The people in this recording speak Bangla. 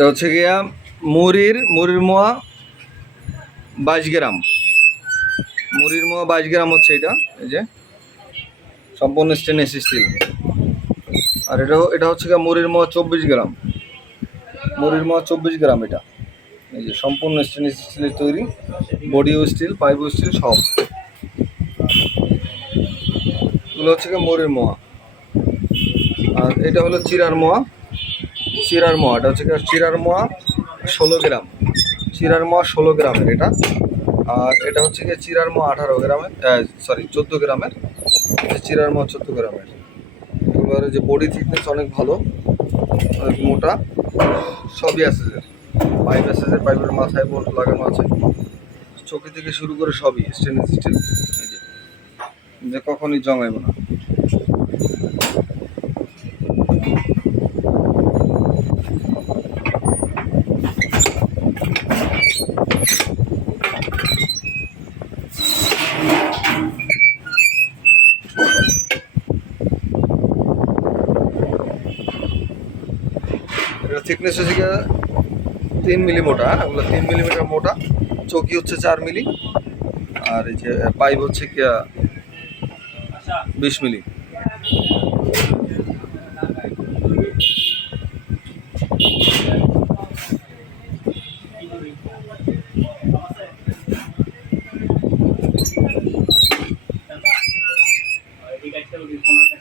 এটা হচ্ছে গিয়া মুড়ির মুড়ির মোয়া বাইশ গ্রাম। মুড়ির মোয়া বাইশ গ্রাম হচ্ছে এটা, এই যে। সম্পূর্ণ স্টেনলেস স্টিল আর এটা এটা হচ্ছে গিয়া মুড়ির মোয়া চব্বিশ গ্রাম। মুড়ির মোয়া চব্বিশ গ্রাম এটা। এই যে সম্পূর্ণ স্টেনলেস স্টিলের তৈরি। বডিও স্টিল পাইপও স্টিল সব। এগুলো হচ্ছে গিয়ে মুড়ির মোয়া। আর এটা হলো চিরার মোয়া। চিরার মোয়া, এটা হচ্ছে চিরার মোয়া ষোলো গ্রাম। চিরার মোয়া ষোলো গ্রামের এটা। আর এটা হচ্ছে গিয়ে চিরার মোয়া আঠারো গ্রামের সরি চোদ্দ গ্রামের। চিরার মোয়া চোদ্দ গ্রামের। এবারে যে বডি থিকনেস অনেক ভালো, অনেক মোটা, সবই আছে। পাইপ আছে পাইপের মাথায় বোল্ট লাগানো আছে। চোখে থেকে শুরু করে সবই স্টেনলেস স্টিল যে। কখনই জঙাইব না। এটা থিকনেস হচ্ছে গিয়ে তিন মিলি মোটা ওগুলো তিন মিলিমিটার মোটা, চকি হচ্ছে চার মিলি, আর এই যে পাইপ হচ্ছে কি বিশ মিলি। ঠিক আছে